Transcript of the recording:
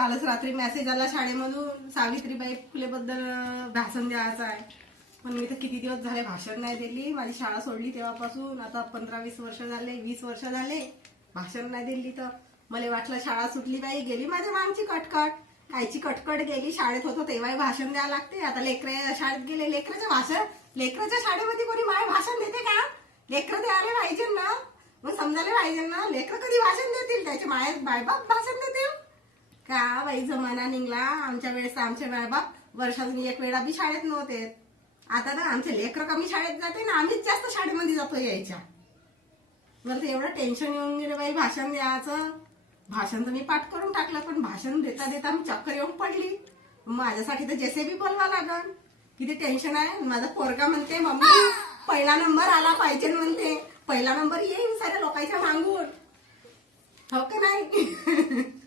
कालच रात्री मेसेज आला शाळेमधून सावित्रीबाई फुले बद्दल भाषण द्यायचं आहे. पण मी तर किती दिवस झाले भाषण नाही दिली. माझी शाळा सोडली तेव्हापासून आता 15-20 वर्ष झाले, 20 वर्ष झाले भाषण नाही दिली. तर मला वाटलं शाळा सुटली बाई, गेली माझ्या मागची कटकट. कायची कटकट गेली. शाळेत होतो तेव्हाही भाषण द्यावं लागते. आता लेकरे शाळेत गेले, लेकराच्या शाळेमध्ये कोणी माय भाषण देते का? लेकरं द्यायला पाहिजे ना, मग समजायला पाहिजे ना. लेकरं कधी भाषण देतील? त्याचे मायबाप भाषण देतील का? बाई जमाना निघला. आमच्या वेळेस आमचे मायबाप वर्षातून एक वेळा बी शाळेत नव्हते. आता तर आमचे लेकरं कमी शाळेत जाते ना, आम्हीच जास्त शाळेमध्ये जातो यायच्या. मला तर एवढं टेन्शन येऊन गेलं बाई भाषण द्यायचं. भाषण तर मी पाठ करून टाकलं, पण भाषण देता देता मी चक्कर येऊन पडली. माझ्यासाठी तर जेसीबी बोलवा लागल. किती टेन्शन आहे. माझा पोरगा म्हणते मम्मी पहिला नंबर आला पाहिजे म्हणते. पहिला नंबर येईल साऱ्या लोकांच्या मागून, हो का नाही?